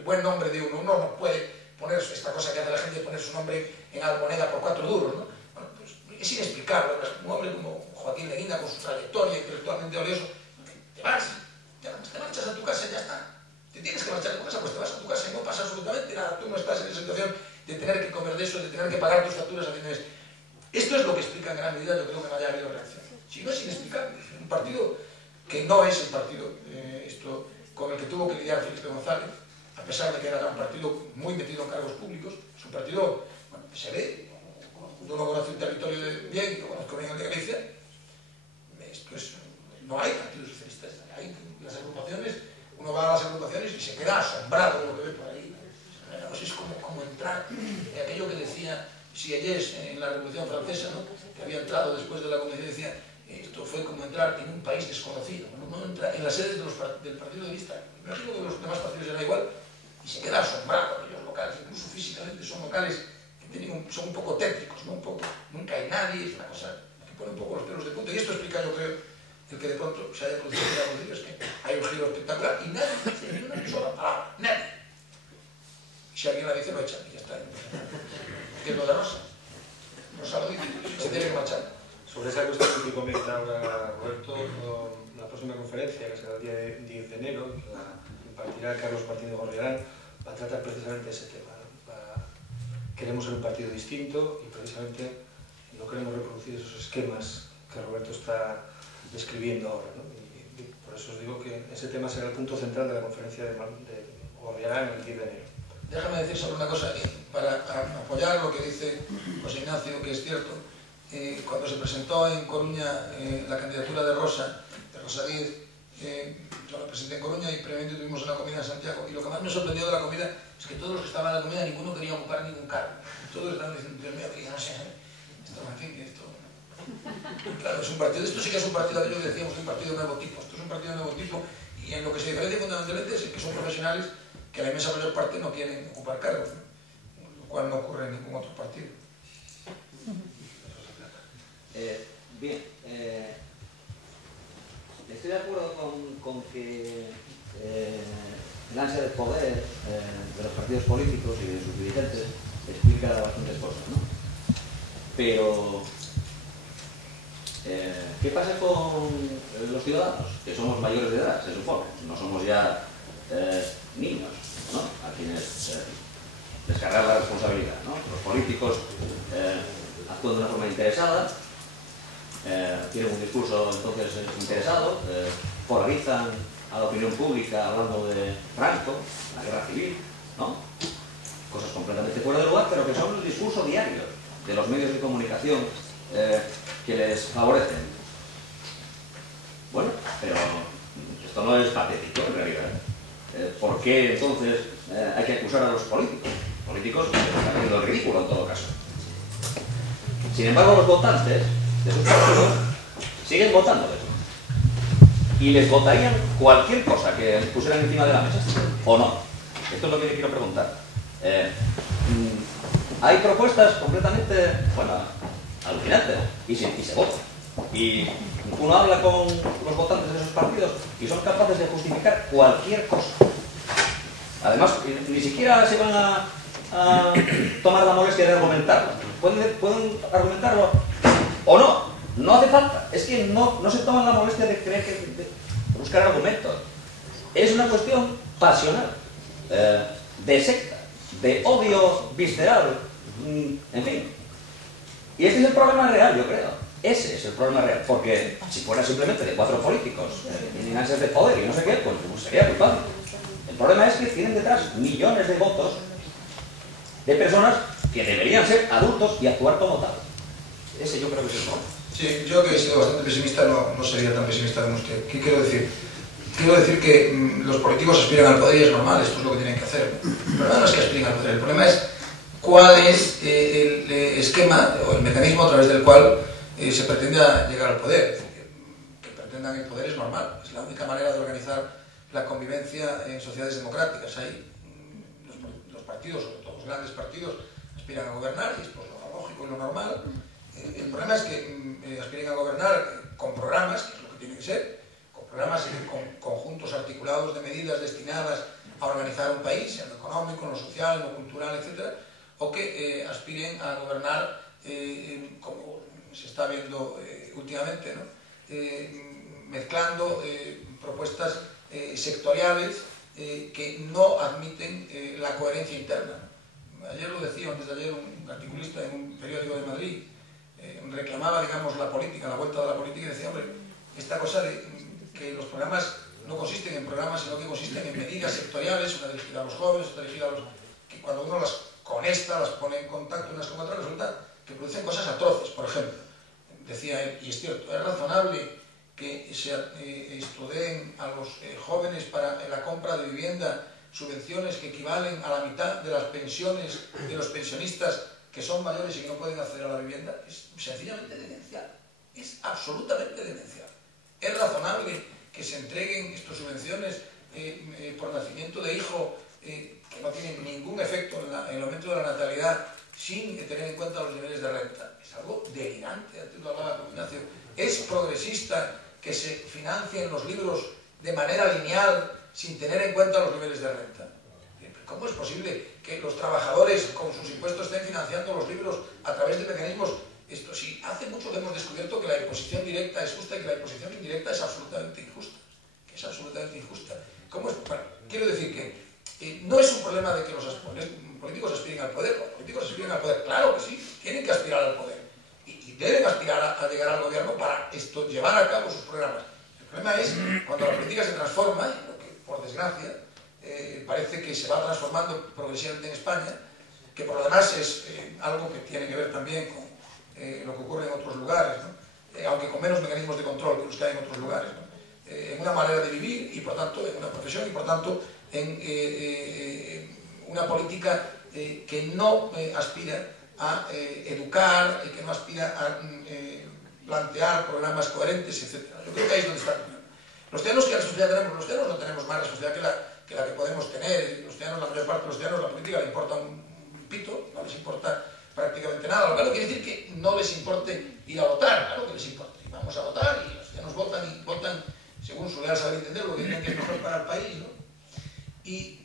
el buen nombre de uno. Uno no puede poner esta cosa que hace la gente, poner su nombre en Almoneda por 4 duros, ¿no? Bueno, pues es inexplicable. Un hombre como Joaquín Leguina, con su trayectoria intelectualmente valioso, te marchas a tu casa y ya está. Te tienes que marchar a tu casa, pues te vas a tu casa y no pasa absolutamente nada. Tú no estás en esa situación de tener que comer de eso, de tener que pagar tus facturas a fin de mes. Esto es lo que explica en gran medida, yo creo que no haya habido reacción. Si no, es inexplicable. Un partido que no es el partido con el que tuvo que lidiar Felipe González, a pesar de que era un partido muy metido en cargos públicos, es un partido, bueno, que se ve, cuando uno conoce el territorio bien, yo conozco bien el de Galicia, no hay partidos socialistas, hay las agrupaciones, uno va a las agrupaciones y se queda asombrado de lo que ve por ahí. Es como entrar, aquello que decía Sieyès en la Revolución Francesa, ¿no? Que había entrado después de la Convención, decía, esto fue como entrar en un país desconocido. Uno entra en las sedes del partido de vista, me imagino que los demás partidos era igual, y se queda asombrado. Aquellos locales, incluso físicamente, son locales que son un poco tétricos, ¿no? Nunca hay nadie, es una cosa que pone un poco los pelos de punta, y esto explica, yo creo, el que de pronto se haya producido, es que hay un giro espectacular y nadie dice ni una sola palabra, nadie. Y si alguien la dice, lo echan y ya está. ¿Qué es lo de Rosa? Rosa lo dice y se tiene que marchar. Sobre esa cuestión que comenta ahora Roberto, la próxima conferencia, que será el día 10 de enero, que la impartirá Carlos Martínez Gorriarán, va a tratar precisamente ese tema. Queremos ser un partido distinto y precisamente no queremos reproducir esos esquemas que Roberto está describiendo ahora, ¿no? Y por eso os digo que ese tema será el punto central de la conferencia de Gorriarán el 10 de enero. Déjame decir solo una cosa, para apoyar lo que dice José Ignacio, que es cierto. Cuando se presentó en Coruña la candidatura de Rosa Díez, yo la presenté en Coruña y previamente tuvimos una comida en Santiago, y lo que más me sorprendió de la comida es que todos los que estaban en la comida, ninguno quería ocupar ningún cargo. Todos estaban diciendo, Dios mío, que ya no sé, esto, en fin, que esto... Claro, es un partido, esto sí que es un partido, aquello que decíamos, un partido de nuevo tipo. Esto es un partido de nuevo tipo, y en lo que se diferencia fundamentalmente es que son profesionales que la inmensa mayor parte no quieren ocupar cargos, ¿no? Lo cual no ocurre en ningún otro partido. Bien, estoy de acuerdo con que el ansia de poder de los partidos políticos y de sus dirigentes explica bastantes cosas, ¿no? Pero ¿qué pasa con los ciudadanos? Que somos mayores de edad, se supone, no somos ya niños, ¿no? A quienes descargar la responsabilidad, ¿no? Los políticos actúan de una forma interesada, tienen un discurso entonces interesado, polarizan a la opinión pública hablando de Franco, la guerra civil, ¿no? Cosas completamente fuera de lugar, pero que son el discurso diario de los medios de comunicación que les favorecen. Bueno, pero esto no es patético en realidad. ¿Por qué entonces hay que acusar a los políticos? Los políticos están haciendo el ridículo en todo caso. Sin embargo, los votantes de sus partidos siguen votándoles y les votarían cualquier cosa que pusieran encima de la mesa, ¿o no? Esto es lo que le quiero preguntar. Hay propuestas completamente, bueno, alucinantes y se vota. Y uno habla con los votantes de esos partidos y son capaces de justificar cualquier cosa. Además, ni siquiera se van a tomar la molestia de argumentarlo. Pueden argumentarlo o no. No hace falta. Es que no se toman la molestia de creer de buscar argumentos. Es una cuestión pasional, de secta, de odio visceral, en fin. Y este es el problema real, yo creo. Ese es el problema real. Porque si fuera simplemente de 4 políticos, tienen ansias de poder y no sé qué, pues sería muy fácil. El problema es que tienen detrás millones de votos de personas que deberían ser adultos y actuar como tal. Ese yo creo que es el problema. Sí, yo que he sido bastante pesimista, no sería tan pesimista como usted. ¿Qué quiero decir? Quiero decir que los políticos aspiran al poder y es normal, esto es lo que tienen que hacer. El problema no es que aspiren al poder, el problema es cuál es el esquema o el mecanismo a través del cual se pretende llegar al poder. Es decir, que pretendan el poder es normal, es la única manera de organizar la convivencia en sociedades democráticas. Hay los partidos, sobre todo los grandes partidos, aspiran a gobernar y es pues, lo lógico y lo normal. El problema es que aspiren a gobernar con programas, que es lo que tiene que ser, con programas y con conjuntos articulados de medidas destinadas a organizar un país, en lo económico, en lo social, en lo cultural, etc., o que aspiren a gobernar, como se está viendo últimamente, ¿no? Mezclando propuestas sectoriales que no admiten la coherencia interna. Ayer lo decía, antes de ayer, un articulista en un periódico de Madrid reclamaba, digamos, la política, la vuelta de la política, y decía, hombre, esta cosa de que los programas no consisten en programas, sino que consisten en medidas sectoriales, una dirigida a los jóvenes, otra dirigida a los... que cuando uno las conecta, las pone en contacto unas con otras, resulta que producen cosas atroces. Por ejemplo, decía él, y es cierto, es razonable que se estudien a los jóvenes para la compra de vivienda subvenciones que equivalen a la mitad de las pensiones de los pensionistas que son mayores y que no pueden acceder a la vivienda. Es sencillamente demencial, es absolutamente demencial. Es razonable que se entreguen estas subvenciones por nacimiento de hijo que no tienen ningún efecto en el aumento de la natalidad sin tener en cuenta los niveles de renta. Es algo delirante, antes lo hablaba con Ignacio. Es progresista que se financien los libros de manera lineal sin tener en cuenta los niveles de renta. ¿Cómo es posible que los trabajadores con sus impuestos estén financiando los libros a través de mecanismos? Esto sí, hace mucho que hemos descubierto que la imposición directa es justa y que la imposición indirecta es absolutamente injusta. Que es absolutamente injusta. ¿Cómo es? Bueno, quiero decir que no es un problema de que los políticos aspiren al poder. Los políticos aspiran al poder, claro que sí, tienen que aspirar al poder. Y deben aspirar a llegar al gobierno para llevar a cabo sus programas. El problema es cuando la política se transforma, y lo que por desgracia parece que se va transformando progresivamente en España, que por lo demás es algo que tiene que ver también con lo que ocurre en otros lugares, ¿no? Aunque con menos mecanismos de control que los que hay en otros lugares, ¿no? En una manera de vivir y por tanto en una profesión y por tanto en una política que no aspira a educar y que no aspira a plantear programas coherentes, etc. Yo creo que ahí es donde está el problema. Los ciudadanos que la sociedad tenemos, los ciudadanos no tenemos más responsabilidad que la que podemos tener. Los ciudadanos, la mayor parte de los ciudadanos, la política le importa un pito, no les importa prácticamente nada. Lo cual no quiere decir que no les importe ir a votar, claro que les importa. Y vamos a votar y los ciudadanos votan según su leal saber entender lo que creen que es mejor para el país, ¿no? Y